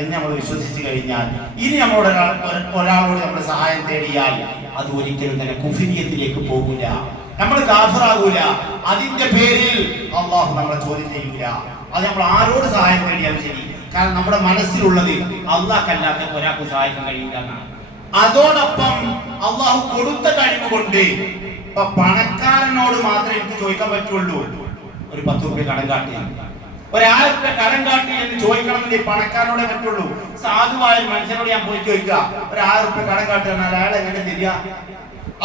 എന്ന് നമ്മൾ വിശ്വസിച്ചു കഴിഞ്ഞാൽ ഇനി നമ്മളോട് ഒരാളോട് നമ്മൾ സഹായം തേടിയാൽ അത് ഒരിക്കലും തന്നെ കുഫിരിയത്തിലേക്ക് പോകില്ല, നമ്മൾ കാഫിറാകൂല. അതിന്റെ പേരിൽ അള്ളാഹു നമ്മളെ ചോദ്യം ചെയ്യൂല. അത് നമ്മൾ ആരോട് സഹായം തേടിയാലും ശരി, കാരണം നമ്മുടെ മനസ്സിലുള്ളത് അള്ളാഹ്ക്കല്ലാത്ത ഒരാൾക്ക് സഹായിക്കാൻ കഴിയില്ല എന്നാണ്. അതോടൊപ്പം അള്ളാഹു കൊടുത്ത കഴിവ് കൊണ്ട് ഇപ്പൊ പണക്കാരനോട് മാത്രമേ എനിക്ക് ചോദിക്കാൻ പറ്റുള്ളൂ. ഒരു 10 രൂപ കടം കാട്ടി, ഒരാൾക്ക് കടം കാട്ടി എന്ന് ചോദിക്കണമെങ്കിൽ പണക്കാരനോടെ പറ്റുള്ളൂ. സാധുവായ മനുഷ്യനോട് ഞാൻ പോയി ചോദിക്കുക, ഒരു 1000 രൂപ കടം കാട്ടുകയാണ്, അയാൾ എങ്ങനെ തിരിയാ?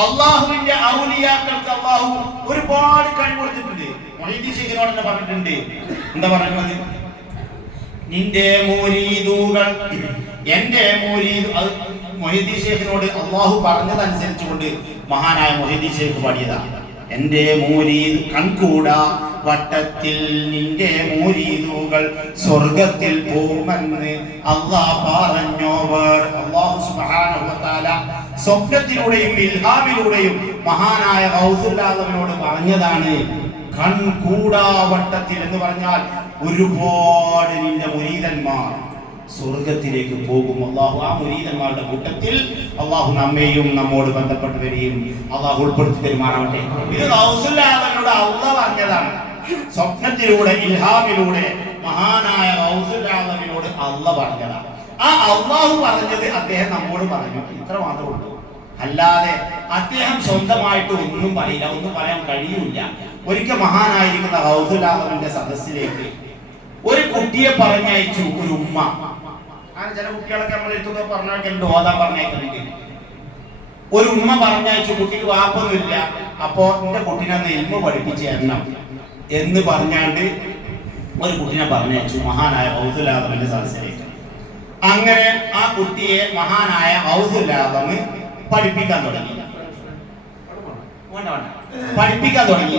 അള്ളാഹുവിന്റെ ഔലിയാക്കൾക്ക് അള്ളാഹു ഒരുപാട് കഴിവ് കൊടുത്തിട്ടുണ്ട്. മൊഹീദ്ദീൻ ശൈഖിനോട് തന്നെ പറഞ്ഞിട്ടുണ്ട്. എന്താ പറയുന്നത്? നിന്റെ മുരീദുകൾ എന്റെ മുരീദ്. അത് മൊഹീദ്ദീൻ ശൈഖിനോട് അള്ളാഹു പറഞ്ഞതനുസരിച്ചുകൊണ്ട് മഹാനായ മൊഹീദ്ദീൻ ശൈഖ് പാടിയതാണ്. എന്റെ മുരീദ് കൺകൂടാ വട്ടത്തിൽ നിന്റെ മുരീദുകൾ സ്വർഗത്തിൽ പോകുമെന്ന് അല്ലാഹ് പറഞ്ഞോവർ. അല്ലാഹു സുബ്ഹാനഹു വ തആല സ്വപ്നത്തിലൂടെയും ഇൽഹാമിലൂടെയും മഹാനായ ഗൗസുൽ ആദമിനോട് പറഞ്ഞതാണ്. കൺകൂടാ വട്ടത്തിൽ എന്ന് പറഞ്ഞാൽ ഒരുപാട് നിന്റെ മുരീദന്മാർ സ്വർഗത്തിലേക്ക് പോകും. അള്ളാഹു ആ മുരീദന്മാരുടെ കൂട്ടത്തിൽ അള്ളാഹു നമ്മെയും നമ്മോട് ബന്ധപ്പെട്ടവരെയും അള്ളാഹു ഉൾപ്പെടുത്തി പെരുമാറാവട്ടെ. ഇത് ഗൗസുൽ ആദമിനോട് അള്ളാഹ് പറഞ്ഞതാണ്. സ്വപ്നത്തിലൂടെ ഇൽഹാമിലൂടെ മഹാനായ ഗൗസുൽ ആദമിനോട് അള്ളാഹ് പറഞ്ഞതാണ്. ആ അള്ളാഹു പറഞ്ഞത് അദ്ദേഹം നമ്മോട് പറഞ്ഞു, ഇത്ര മാത്രമേ ഉള്ളൂ. അല്ലാതെ അദ്ദേഹം സ്വന്തമായിട്ട് ഒന്നും പറയില്ല, ഒന്നും പറയാൻ കഴിയില്ല. ഒരിക്കൽ മഹാനായിരിക്കുന്ന ഗൗസുൽ ആദമിന്റെ സദസ്സിലേക്ക് ഒരു കുട്ടിയെ പറഞ്ഞയച്ചു. ഒരു ഉമ്മ, ചില കുട്ടികളൊക്കെ നമ്മളെടുത്തൊക്കെ പറഞ്ഞേക്കുന്നുണ്ട്, ഓതാൻ പറഞ്ഞേക്കുന്നുണ്ട്. ഒരു ഉമ്മ പറഞ്ഞയച്ചു, കുട്ടിക്ക് വാപ്പൊന്നുമില്ല. അപ്പോ എന്റെ കുട്ടീനെ ഇൽമു പഠിപ്പിച്ച് തരണം എന്ന് പറഞ്ഞാണ്ട് ഒരു കുട്ടീനെ പറഞ്ഞയച്ചു മഹാനായ ഗൗസുൽ ആദമിന്റെ സദസ്സിലേക്ക്. അങ്ങനെ ആ കുട്ടിയെ മഹാനായ ഗൗസുൽ ആദം പഠിപ്പിക്കാൻ തുടങ്ങി.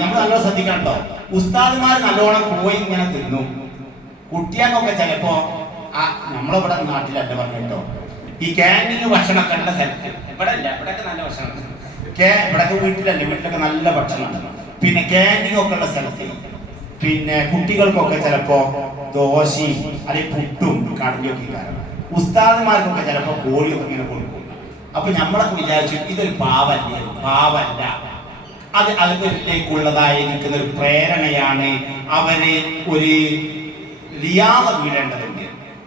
നമ്മൾ നല്ലോണം ശ്രദ്ധിക്കണം കേട്ടോ. ഉസ്താദുമാർ നല്ലോണം പോയി ഇങ്ങനെ തിന്നു. കുട്ടിയാക്കൊക്കെ ചിലപ്പോ നമ്മളിവിടെ നാട്ടിലല്ല പറഞ്ഞിട്ടോ, ഈ ക്യാൻറ്റീന് ഭക്ഷണമൊക്കെ ഉള്ള സ്ഥലത്ത്, ഇവിടെ അല്ല, ഇവിടെയൊക്കെ നല്ല ഭക്ഷണം, ഇവിടെയൊക്കെ വീട്ടിലല്ല, വീട്ടിലൊക്കെ നല്ല ഭക്ഷണം. പിന്നെ ക്യാൻറ്റീൻ ഒക്കെ ഉള്ള സ്ഥലത്ത് പിന്നെ കുട്ടികൾക്കൊക്കെ ചിലപ്പോ ദോശയും അല്ലെങ്കിൽ പുട്ടും കടലൊക്കെ കാരണം ഉസ്താദുമാർക്കൊക്കെ ചിലപ്പോ കോഴിയൊക്കെ ഇങ്ങനെ കൊടുക്കും. അപ്പൊ നമ്മളൊക്കെ വിചാരിച്ചു ഇതൊരു പാവല്ല, അത് അതിലേക്കുള്ളതായി നിൽക്കുന്ന ഒരു പ്രേരണയാണ്. അവര് ഒരു റിയാദ വീടേണ്ടതുണ്ട്.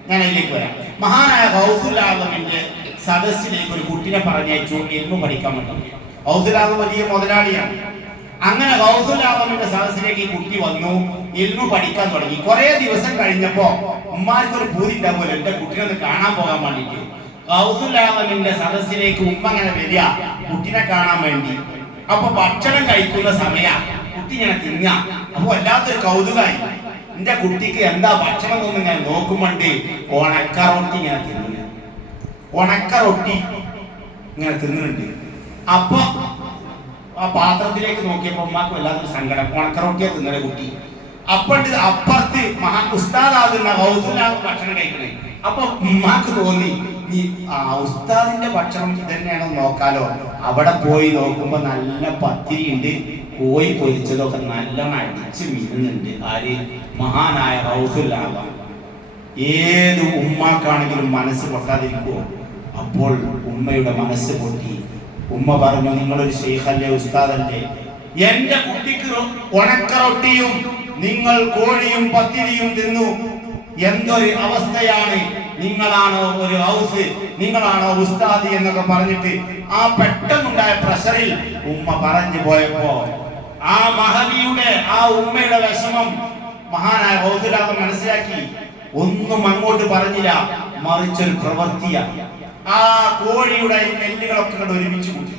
ഞാൻ അതിലേക്ക് വരാം. മഹാനായ ഗൗസുൽ ആദമിന്റെ സദസ്സിലേക്ക് ഒരു കുട്ടിനെ പറഞ്ഞയച്ചു ഇൽമു പഠിക്കാൻ വേണ്ടി. ഗൗസുൽ ആദം വലിയ മുതലാളിയാണ്. അങ്ങനെ ഗൗസുൽ ആദമിന്റെ സദസ്സിലേക്ക് ഈ കുട്ടി വന്നു, ഇൽമു പഠിക്കാൻ തുടങ്ങി. കുറെ ദിവസം കഴിഞ്ഞപ്പോ ഉമ്മാർക്കൊരു പൂതി ഉണ്ടാവുമല്ലോ എന്റെ കുട്ടിനെ ഒന്ന് കാണാൻ പോകാൻ വേണ്ടിട്ട്. ഗൗസുൽ ആദമിന്റെ സദസ്സിലേക്ക് ഉമ്മ അങ്ങനെ വരിക കുട്ടിനെ കാണാൻ വേണ്ടി. അപ്പൊ ഭക്ഷണം കഴിക്കുന്ന സമയ കുട്ടി ഇങ്ങനെ തിന്ന. അപ്പൊ വല്ലാത്തൊരു കൗതുകമായി. എന്റെ കുട്ടിക്ക് എന്താ ഭക്ഷണം എന്നൊന്നും ഇങ്ങനെ നോക്കുമ്പോണ്ട് ഉണക്ക റൊട്ടി ഇങ്ങനെ തിന്നുന്നു, ഉണക്ക റൊട്ടി ഇങ്ങനെ തിന്നുന്നുണ്ട്. അപ്പൊ ആ പാത്രത്തിലേക്ക് നോക്കിയപ്പോ ഉമ്മാക്ക് വല്ലാത്തൊരു സങ്കടം, ഉണക്ക റൊട്ടിയെ തിന്നുന്ന കുട്ടി. അപ്പണ്ട് അപ്പുറത്ത് ഉസ്താദാകുന്ന ഗൗസുൽ ആദം ഭക്ഷണം കഴിക്കണേ. അപ്പൊ ഉമ്മാക്ക് തോന്നി ഈ ഉസ്താദിന്റെ ഭക്ഷണം ഇതന്നെയാണോ നോക്കാലോ. അവിടെ പോയി നോക്കുമ്പോ നല്ല പത്തിരി ഉണ്ട്, കോഴി പൊരിച്ചതൊക്കെ നല്ലോണം അടിച്ച് വീഴുന്നുണ്ട്. ആര്? മഹാനായ ഗൗസുൽ ആദം. ഏത് ഉമ്മാക്കാണെങ്കിലും മനസ്സ് പൊട്ടാതിരിക്കുമോ? അപ്പോൾ ഉമ്മയുടെ മനസ്സ് പൊട്ടി. ഉമ്മ പറഞ്ഞു, നിങ്ങളൊരു ശൈഖല്ലേ, ഉസ്താദല്ലേ, എന്റെ കുട്ടിക്ക് ഉണക്ക റൊട്ടിയും നിങ്ങൾ കോഴിയും പത്തിരിയും തിന്നു. എന്തൊരു അവസ്ഥയാണ്! നിങ്ങളാണോ ഒരു ഹൗസ്, നിങ്ങളാണോ ഉസ്താദ് എന്നൊക്കെ പറഞ്ഞിട്ട് ആ പെട്ടെന്നുണ്ടായ പ്രഷറിൽ ഉമ്മ പറഞ്ഞു പോയപ്പോ ആ മഹദിയുടെ ആ ഉമ്മയുടെ വിഷമം മഹാനായ ഗൗസുൽ ആദം മനസ്സിലാക്കി. ഒന്നും അങ്ങോട്ട് പറഞ്ഞില്ല, മറിച്ചൊരു പ്രവൃത്തിയാണ്. ആ കോഴിയുടെ എല്ലുകളൊക്കെ ഒരുമിച്ച് കൂട്ടി.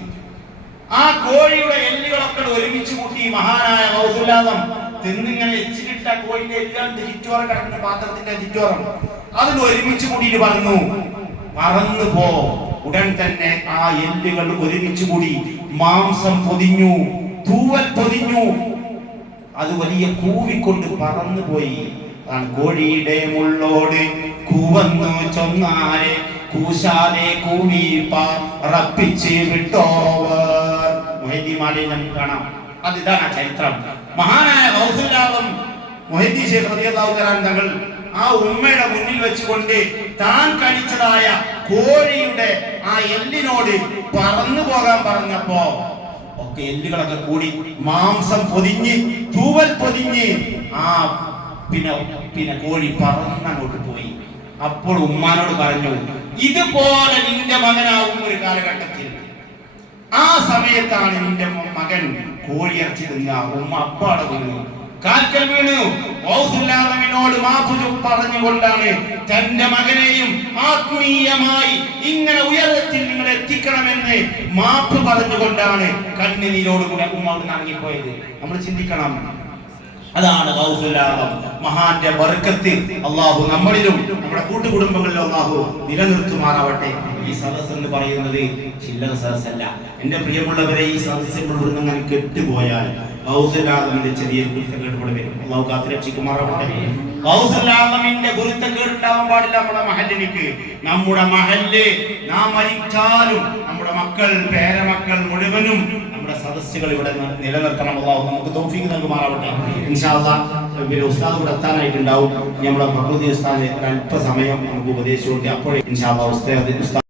ആ കോഴിയുടെ എല്ലുകളൊക്കെ ഒരുമിച്ച് കൂട്ടി മഹാനായ ഗൗസുൽ ആദം തിന്നിങ്ങനെ എച്ചിലിട്ട കോഴിന്റെ എല്ലാം ചുറ്റോറം കിടക്കുന്ന പാത്രത്തിന്റെ ചുറ്റോറം അതിൽ ഒരുമിച്ച് കൂടിയിട്ട് പറഞ്ഞു, പറന്നു പോ. ഉടൻ തന്നെ ആ എല്ലുകൾ ഒരുമിച്ച് കൂടി മാംസം പൊതിഞ്ഞു, തൂവൽ പൊതിഞ്ഞു. അത് വലിയ കൂവിക്കൊണ്ട് പറന്നു പോയി. കോഴിയുടെ മുള്ളോട് കൂവന്നു ചൊന്നാരെ കൂശാതെ കൂവി പറപ്പിച്ച് വിട്ടോവർ. മുഹയ്യിദ്ദീൻ നമുക്ക് കാണാം. അതിതാണ് ചരിത്രം. മഹാനായ ഗൗസുൽ ആദം മുഹയ്യിദ്ദീൻ ശൈഖ് റളിയല്ലാഹു തആല തങ്ങൾ ആ ഉമ്മയുടെ മുന്നിൽ വെച്ചുകൊണ്ട് താൻ കഴിച്ചതായ കോഴിയുടെ ആ എല്ലിനോട് പറന്നു പോകാൻ പറഞ്ഞപ്പോ ഒക്കെ എല്ലുകളൊക്കെ കൂടി മാംസം പൊതിഞ്ഞ് തൂവൽ പൊതിഞ്ഞ് ആ പിന്നെ കോഴി പറന്നങ്ങോട്ട് പോയി. അപ്പോൾ ഉമ്മാനോട് പറഞ്ഞു, ഇതുപോലെ നിന്റെ മകനാവും ഒരു കാലഘട്ടത്തിൽ. ആ സമയത്താണ് നിന്റെ മകൻ കോഴിയിറച്ചി തിന്ന. ഉമ്മ അപ്പാടെ വീണു, കാൽക്കൽ വീണു. ഔസുല്ലാമിനോട് മാപ്പ് പറഞ്ഞുകൊണ്ടാണ് തന്റെ മകനെയും ആത്മീയമായി ഇങ്ങനെ ഉയരത്തിൽ നിങ്ങൾ എത്തിക്കണമെന്ന് മാപ്പ് പറഞ്ഞുകൊണ്ടാണ് കണ്ണുനീരോടുകൂടെ ഉമ്മ അവിടെ ഇറങ്ങിപ്പോയത്. നമ്മൾ ചിന്തിക്കണം. അതാണ് ഗൗസുല്ലാഹം, മഹാന്റെ ബർക്കത്ത് അല്ലാഹു നമ്മളിലും നമ്മുടെ കൂട്ടുകുടുംബങ്ങളിലും അല്ലാഹു നിലനിർത്തുമാറാവട്ടെ. ഈ സദസ്സ് എന്ന് പറയുന്നത് ചില്ലറ സദസ്സല്ല. എന്റെ പ്രിയമുള്ളവരെ, ഈ സദസ്സിൽ നിന്ന് അങ്ങനെ കെട്ടുപോയാൽ ഗൗസുല്ലാഹമിന്റെ ചെറിയ ഗുരുത്തക്കേട് കൂടെ വരും. അല്ലാഹു കാത്തുരക്ഷിക്കുമാറാവട്ടെ. ഗൗസുല്ലാഹമിന്റെ ഗുരുത്തക്കേട് ഉണ്ടാവാൻ പാടില്ല നമ്മുടെ മഹല്ലിലേക്ക്. നമ്മുടെ മഹല്ല് നാം മരിച്ചാലും നമ്മുടെ മക്കൾ, പേരമക്കൾ മുഴുവനും നമ്മുടെ സദസ്സുകൾ ഇവിടെ നിലനിർത്തണം. അല്ലാഹു നമുക്ക് തൗഫീഖ് നൽകുമാറാവട്ടെ. ഇൻഷാ അല്ലാഹ് ഉസ്താദ് ഇവിടെ എത്താനായിട്ടുണ്ടാവും. നമ്മുടെ ഫഖ്റുദ്ദീൻ ഉസ്താദ് അല്പസമയം നമുക്ക് ഉപദേശിച്ചുകൊണ്ട് അപ്പോഴേ ഇൻഷാ അല്ലാഹ് ഉസ്താദ്